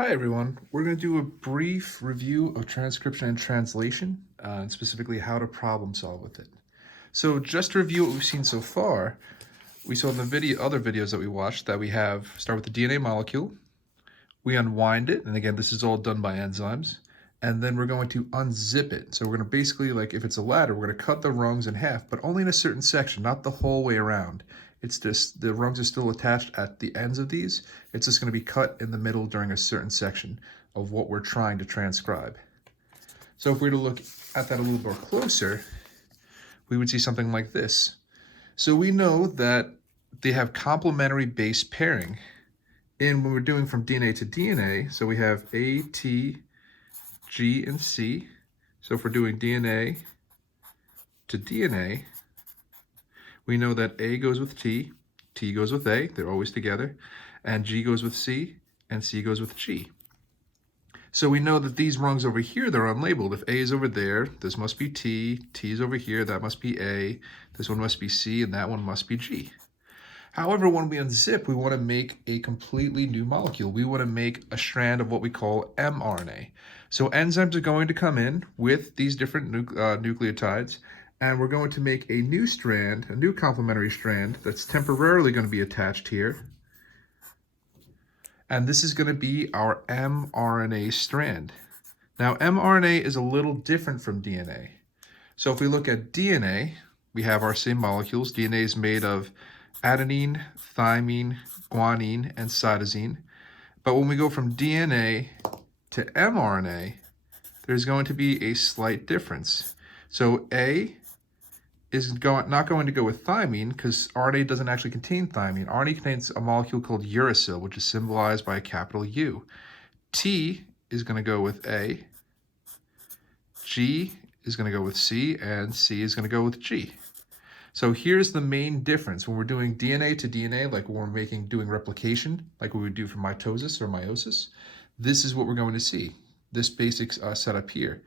Hi everyone, we're going to do a brief review of transcription and translation, and specifically how to problem solve with it. So just to review what we've seen so far, we saw in the other videos that we watched that we start with the DNA molecule, we unwind it, and again this is all done by enzymes, and then we're going to unzip it. So we're going to basically, like if it's a ladder, we're going to cut the rungs in half, but only in a certain section, not the whole way around. It's just the rungs are still attached at the ends of these. It's just going to be cut in the middle during a certain section of what we're trying to transcribe. So if we were to look at that a little more closer, we would see something like this. So we know that they have complementary base pairing. And when we're doing from DNA to DNA, so we have A, T, G, and C. So if we're doing DNA to DNA, we know that A goes with T, T goes with A, they're always together, and G goes with C, and C goes with G. So we know that these rungs over here, they're unlabeled. If A is over there, this must be T, T is over here, that must be A, this one must be C, and that one must be G. However, when we unzip, we want to make a completely new molecule. We want to make a strand of what we call mRNA. So enzymes are going to come in with these different nucleotides, and we're going to make a new strand, a new complementary strand that's temporarily going to be attached here. And this is going to be our mRNA strand. Now, mRNA is a little different from DNA. So if we look at DNA, we have our same molecules. DNA is made of adenine, thymine, guanine, and cytosine. But when we go from DNA to mRNA, there's going to be a slight difference. So A is not going to go with thymine because RNA doesn't actually contain thymine. RNA contains a molecule called uracil, which is symbolized by a capital U. T is going to go with A, G is going to go with C, and C is going to go with G. So here's the main difference. When we're doing DNA to DNA, like when we're doing replication, like we would do for mitosis or meiosis, this is what we're going to see. This basic setup here.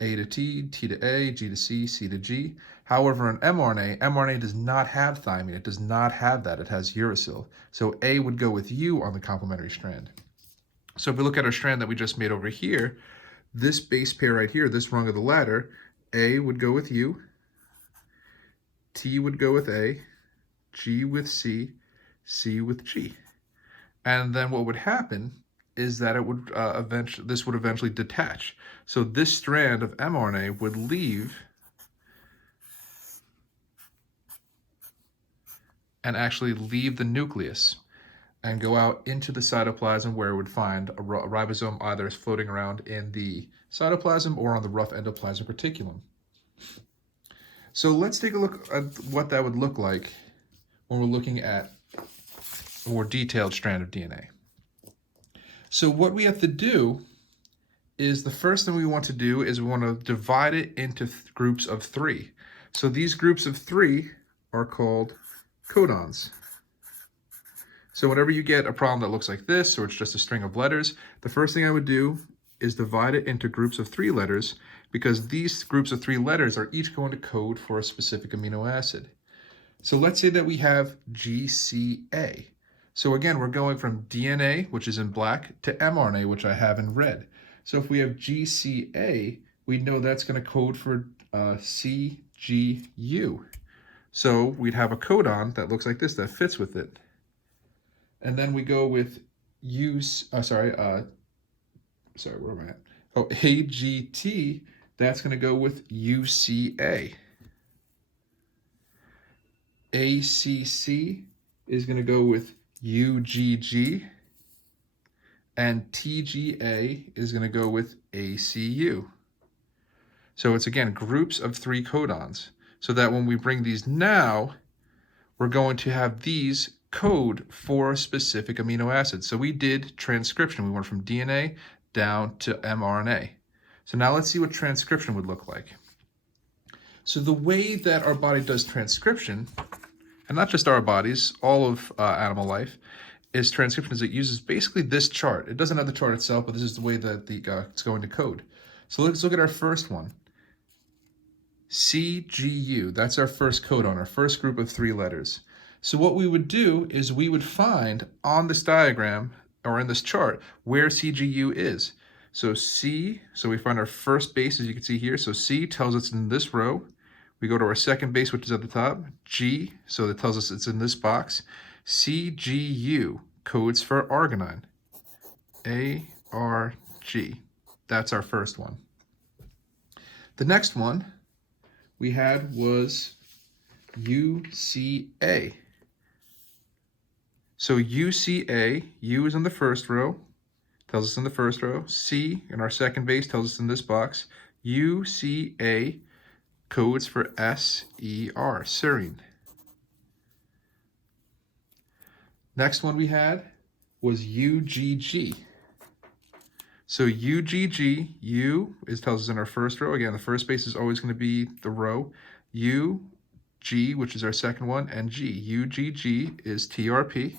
A to T, T to A, G to C, C to G. However, in mRNA does not have thymine. It does not have that. It has uracil. So A would go with U on the complementary strand. So if we look at our strand that we just made over here, this base pair right here, this rung of the ladder, A would go with U, T would go with A, G with C, C with G. And then what would happen is that it would this would eventually detach. So this strand of mRNA would leave and actually leave the nucleus and go out into the cytoplasm where it would find a ribosome either floating around in the cytoplasm or on the rough endoplasmic reticulum. So let's take a look at what that would look like when we're looking at a more detailed strand of DNA. So what we have to do is the first thing we want to do is we want to divide it into groups of 3. So these groups of 3 are called codons. So whenever you get a problem that looks like this, or it's just a string of letters, the first thing I would do is divide it into groups of 3 letters, because these groups of 3 letters are each going to code for a specific amino acid. So let's say that we have GCA. So again, we're going from DNA, which is in black, to mRNA, which I have in red. So if we have GCA, we know that's going to code for CGU. So we'd have a codon that looks like this, that fits with it. And then we go with AGT, that's going to go with UCA. ACC is going to go with UGG, and TGA is going to go with ACU. So it's, again, groups of 3 codons, so that when we bring these now, we're going to have these code for a specific amino acid. So we did transcription. We went from DNA down to mRNA. So now let's see what transcription would look like. So the way that our body does transcription, and not just our bodies, all of animal life, is transcription is it uses basically this chart. It doesn't have the chart itself, but this is the way that it's going to code. So let's look at our first one. CGU, that's our first codon, our first group of 3 letters. So what we would do is we would find on this diagram or in this chart, where CGU is. So so we find our first base, as you can see here. So C tells us in this row. We go to our second base, which is at the top. G, so that tells us it's in this box. CGU codes for arginine. ARG. That's our first one. The next one we had was UCA. So UCA, U is in the first row, tells us in the first row. C in our second base tells us in this box. UCA codes for SER, serine. Next one we had was UGG. So UGG, U tells us in our first row. Again, the first base is always going to be the row. UG, which is our second one, and G. UGG is TRP.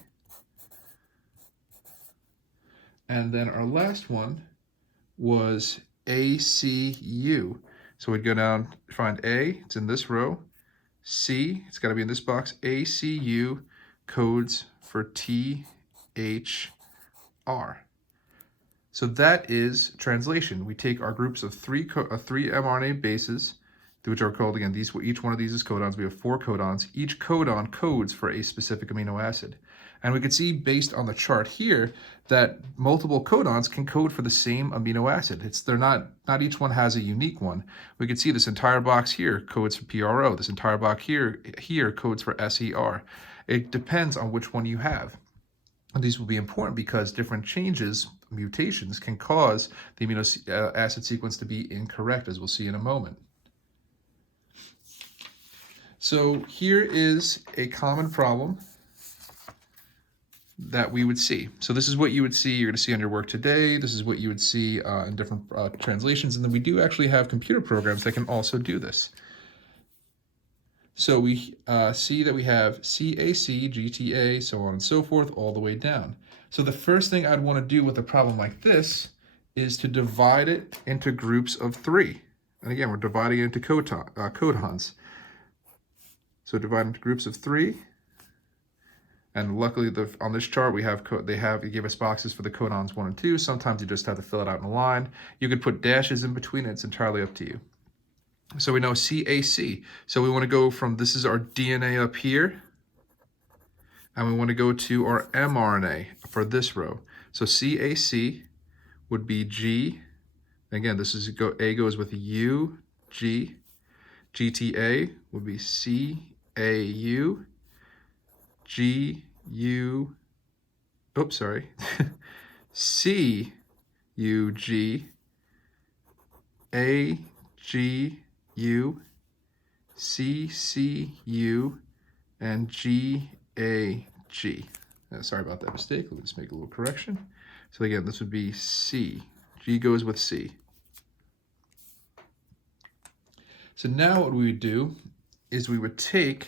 And then our last one was ACU. So we'd go down, find A, it's in this row. C, it's got to be in this box. ACU codes for THR. So that is translation. We take our groups of three mRNA bases, which are called, again, each one of these is codons. We have 4 codons. Each codon codes for a specific amino acid. And we can see based on the chart here that multiple codons can code for the same amino acid. They're not each one has a unique one. We can see this entire box here codes for PRO. This entire box here codes for SER. It depends on which one you have. And these will be important because different changes, mutations, can cause the amino acid sequence to be incorrect, as we'll see in a moment. So here is a common problem that we would see. So this is what you would see. You're going to see on your work today. This is what you would see in different translations. And then we do actually have computer programs that can also do this. So we see that we have CAC, GTA, so on and so forth, all the way down. So the first thing I'd want to do with a problem like this is to divide it into groups of 3. And again, we're dividing it into codons. So divide into groups of 3. And luckily, on this chart, they give us boxes for the codons 1 and 2. Sometimes you just have to fill it out in a line. You could put dashes in between it. It's entirely up to you. So we know CAC. So we want to go from, this is our DNA up here, and we want to go to our mRNA for this row. So CAC would be G. Again, this is A goes with U, G. GTA would be CAU, GU, oops, sorry, CUG, AG, U, CCU, and GAG. Sorry about that mistake. Let me just make a little correction. So again, this would be C. G goes with C. So now what we would do is we would take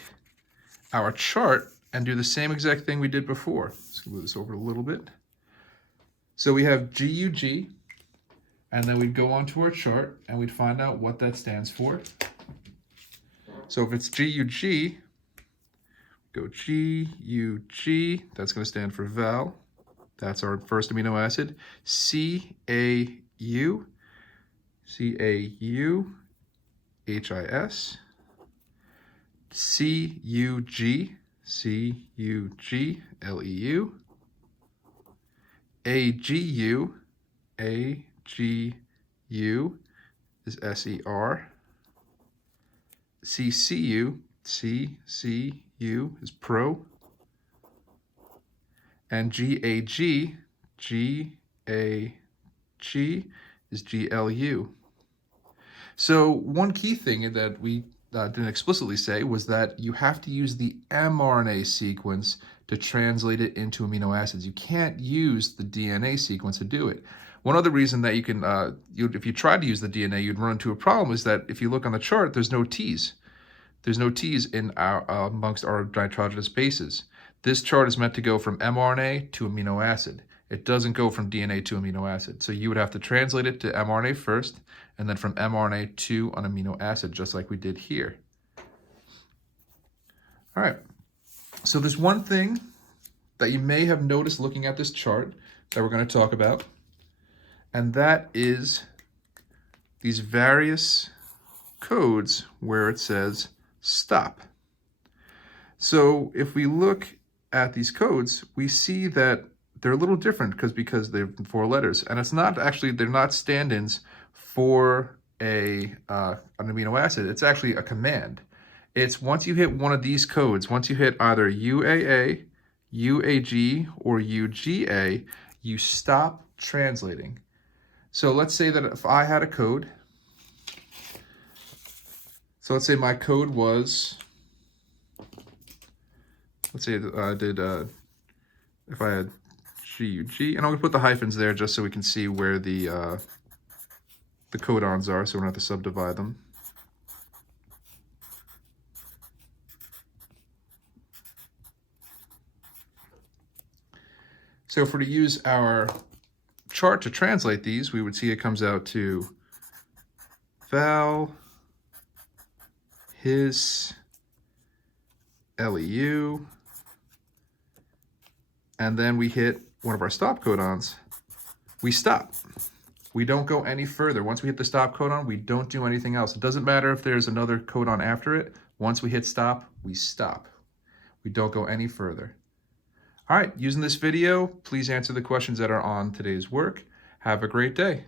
our chart and do the same exact thing we did before. Let's move this over a little bit. So we have GUG. And then we'd go onto our chart and we'd find out what that stands for. So if it's GUG, go GUG, that's going to stand for Val. That's our first amino acid. CAU, CAU, HIS, CUG, CUG, LEU, AGU, AGU is SER, CCU, CCU is Pro, and GAG, GAG is GLU. So one key thing that we didn't explicitly say was that you have to use the mRNA sequence to translate it into amino acids. You can't use the DNA sequence to do it. One other reason that you can, if you tried to use the DNA, you'd run into a problem is that if you look on the chart, there's no T's. There's no T's in amongst our nitrogenous bases. This chart is meant to go from mRNA to amino acid. It doesn't go from DNA to amino acid. So you would have to translate it to mRNA first, and then from mRNA to an amino acid, just like we did here. All right. So there's one thing that you may have noticed looking at this chart. that we're going to talk about, and that is these various codes where it says stop. So if we look at these codes, we see that they're a little different because they're 4 letters, and it's not actually, they're not stand-ins for an amino acid. It's actually a command. It's once you hit one of these codes, once you hit either UAA, UAG, or UGA, you stop translating. So let's say that if I had a code, so let's say my code was, let's say I did, if I had GUG, and I'm going to put the hyphens there just so we can see where the codons are, so we don't have to subdivide them. So if we're to use our chart to translate these, we would see it comes out to val, his, LEU, and then we hit one of our stop codons, we stop. We don't go any further. Once we hit the stop codon, we don't do anything else. It doesn't matter if there's another codon after it. Once we hit stop, we stop. We don't go any further. All right, using this video, please answer the questions that are on today's work. Have a great day.